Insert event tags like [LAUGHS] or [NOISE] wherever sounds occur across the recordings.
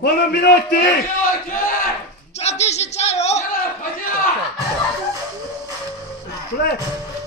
권은민 화이팅! 쫙기 진짜요? 그래! 그래!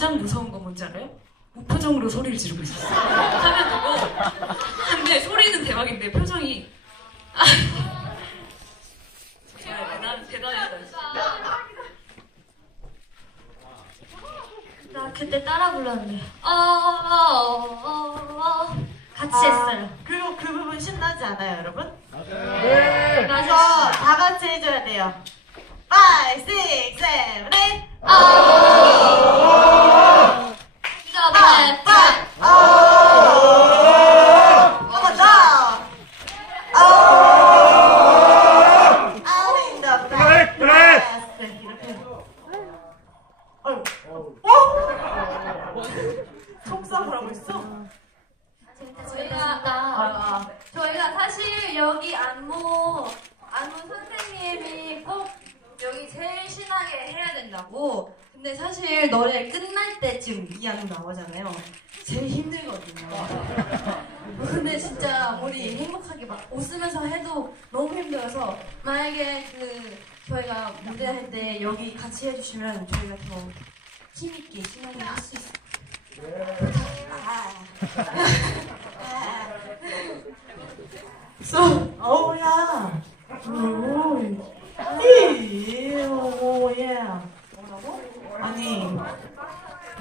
가장 무서운 건 뭔지 알아요? 무표정으로 소리를 지르고 있었어. 화면 보고. 근데 소리는 대박인데 표정이. 아. 정말 대단, 대단했다. 나 그때 따라 불렀는데 어, 어, 어, 어, 같이 했어요 그리고 그 부분 신나지 않아요, 여러분? 네! 그래서 맞아 다 같이 해줘야 돼요. 5, 6, 7, 8. 이거 봐 한번 더. I'm in the 그래! 그래! best. 이렇게. 어휴. 어? 속삭을 하고 있어? 저희가 아, 나 아. 저희가 사실 여기 안무 안무 선생님이 꼭 여기 신나게 해야 된다고. 근데 사실 노래 끝날 때쯤 이 안무 나오잖아요. 제일 힘들거든요. 근데 진짜 우리 행복하게 막 웃으면서 해도 너무 힘들어서 만약에 그 저희가 무대 할 때 여기 같이 해주시면 저희가 더 힘있게 신나게 할 수 있어요. 아. 아. 쏘, 어우야. 오, 이, 오, 예. 뭐라고? 아니,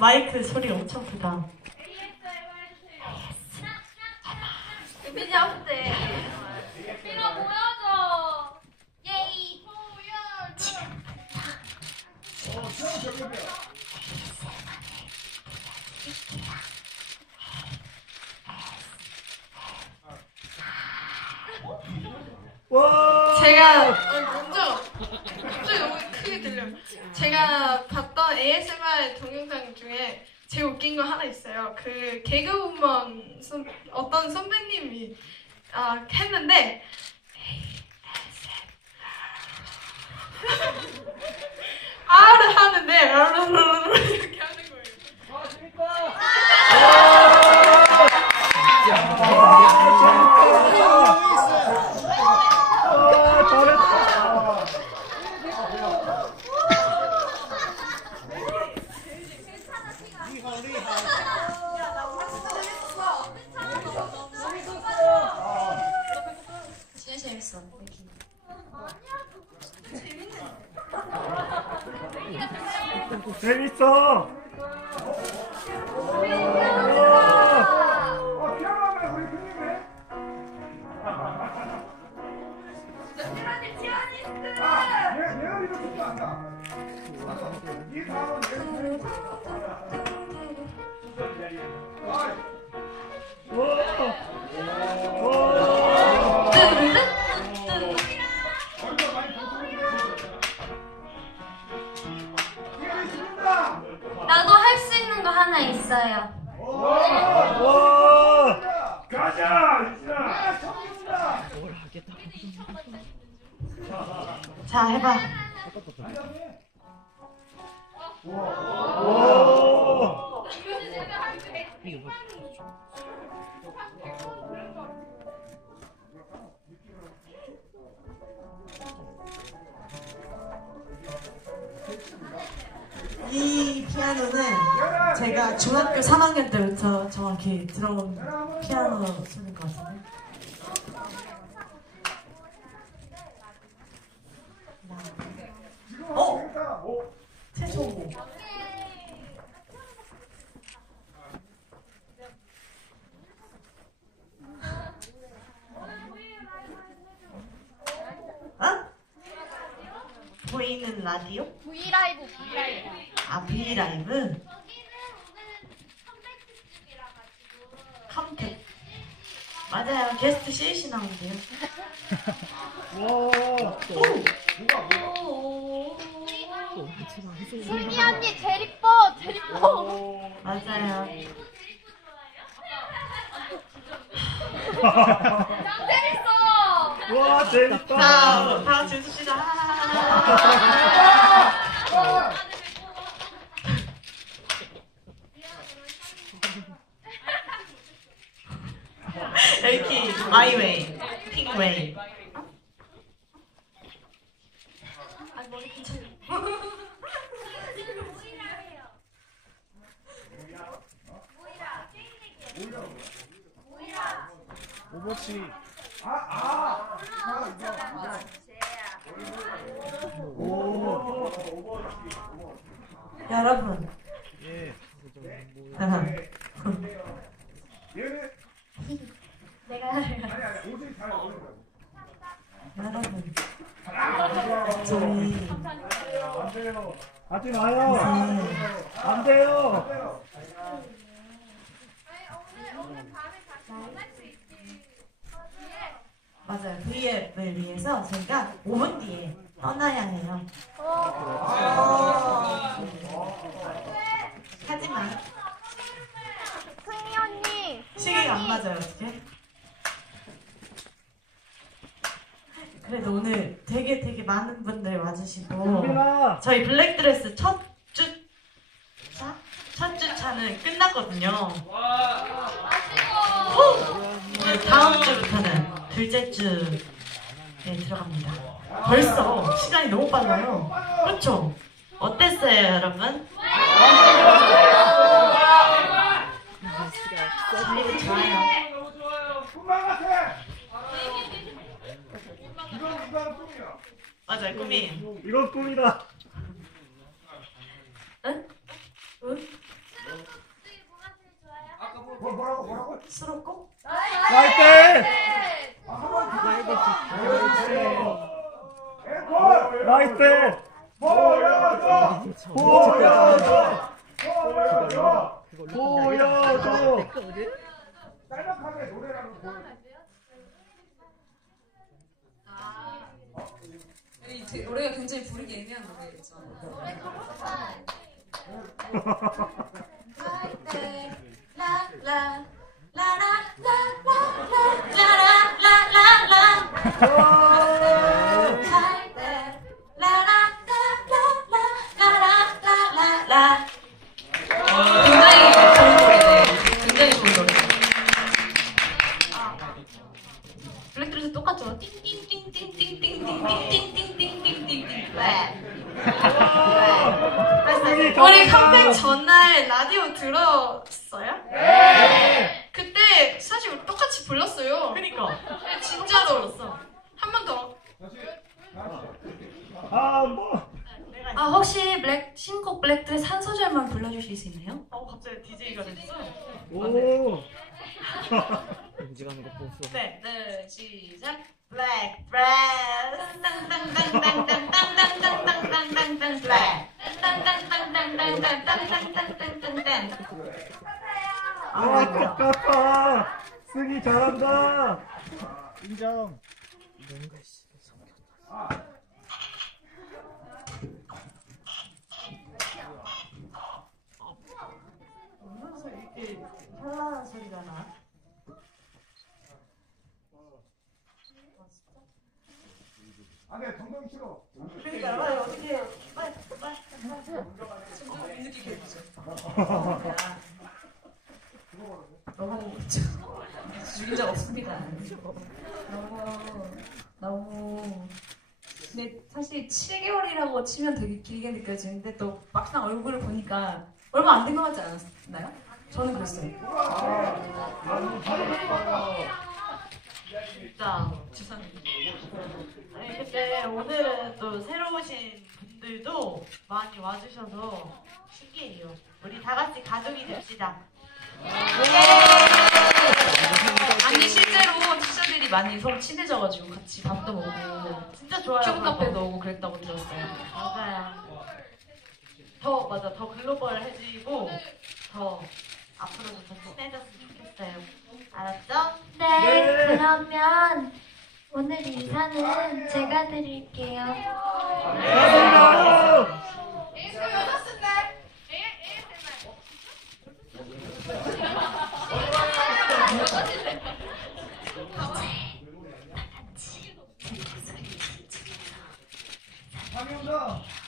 마이크 소리 엄청 크다. 없대. 비로 보여줘. 예이. 보여줘. 와! 제가 어, 먼저 갑자기 너무 크게 들려요. 제가 봤던 ASMR 웃긴 거 하나 있어요. 그 개그우먼 선, 어떤 선배님이 아, 했는데 아를 [LAUGHS] 하는데 나도 할 수 있는 거 하나 있어요. 와! 가자! 이진아! 자, 해봐. 와! 피아노는 제가 중학교 3학년 때부터 정확히 들어온 피아노 소리인 것 같은데. 어? 최초고. 어? 보이는 라디오? 브이라이브 브이라이브. 아, 브이라이브? 컴택. 맞아요. 게스트 CC 나온대요. 와! 승희 언니 제일 이뻐 제일 이뻐. 맞아요. 짱 재밌어. 와, 재밌다. 자, 다 같이 웃읍시다. 이렇게 마이웨이, 핑웨이. 여러분. 내가 여러분. 저희 안 돼요. 안 돼요. 맞아요. V앱을 위해서 저희가 5분 뒤에 떠나야 해요. 하지만 승희 언니. 시계가 안 맞아요. 어떻게? 그래도 오늘 되게 되게 많은 분들 와주시고! 저희 블랙드레스 첫 주 차? 첫 주차는 끝났거든요. 후! 오늘 다음 주부터는 둘째 주에 들어갑니다. 벌써 시간이 너무 빨라요. 그렇죠? 어땠어요, 여러분? 저희도 좋아요. 맞아요, 꿈이. 이건 꿈이다. 뭐 뭐라고 뭐라고? 수록곡? 나이트! 나이트! 보여줘! 보여줘! 보여줘! 보여줘! 짤막하게 노래라는 거이 되- 노래가 굉장히 부르기 애매한 노래겠죠. 굉장히 블랙드레스 똑같죠? 띵띵띵띵띵띵띵띵띵띵띵띵띵띵. 우리 컴백 전날 라디오 들었어요? 네. 그때 사실 우리 똑같이 불렀어요. 그니까. 네, 진짜로. 한 번 더. 아, 뭐. 아 혹시 블랙 신곡 블랙드레스 한 소절만 불러주실 수 있나요? 어, 갑자기 DJ가 됐어. 오. [LAUGHS] 움직이는 거 보소. 네. 네, 시작. 땅땅땅땅땅땅땅땅땅땅땅땅 블랙 땅땅땅땅땅땅땅땅땅땅땅 아, 똑같아. 승이 잘한다. 인정. 뭔가 씨. 오면서 이렇게 현란한 소리가 나. 안 돼, 동동 싫어. 그러니까 빨리 어떻게 해요? 빨리 빨리 뒤늦게 결정. 너무 주의자 없습니다. 너무 너무 근데 사실 7개월이라고 치면 되게 길게 느껴지는데 또 막상 얼굴을 보니까 얼마 안 된 것 같지 않았나요? 저는 그랬어요. 진짜 죄송합니다. 근데 오늘은 또 새로 오신 분들도 많이 와주셔서 신기해요. 우리 다 같이 가족이 됩시다. 아니 실제로 티셔들이 많이 서로 친해져가지고 같이 밥도 먹고 진짜 좋아요. 큐브. 카페도 오고 그랬다고 들었어요. 맞아요. 더 맞아 더 글로벌해지고 더 앞으로도 더 친해졌으면 좋겠어요. 알았죠? 네, 네. 그러면 오늘 인사는 제가 드릴게요. 감사합니다. 감사합니다. 은빈 아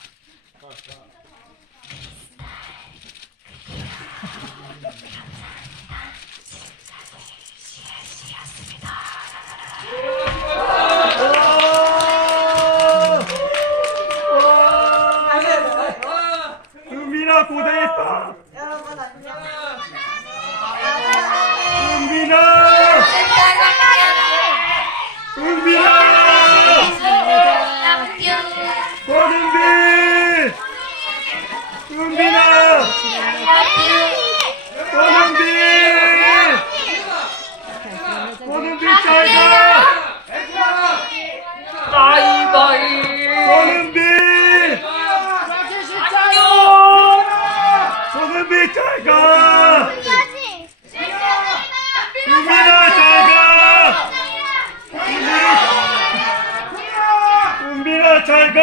姆比拉，查哥！姆比拉，查哥！姆比拉，查哥！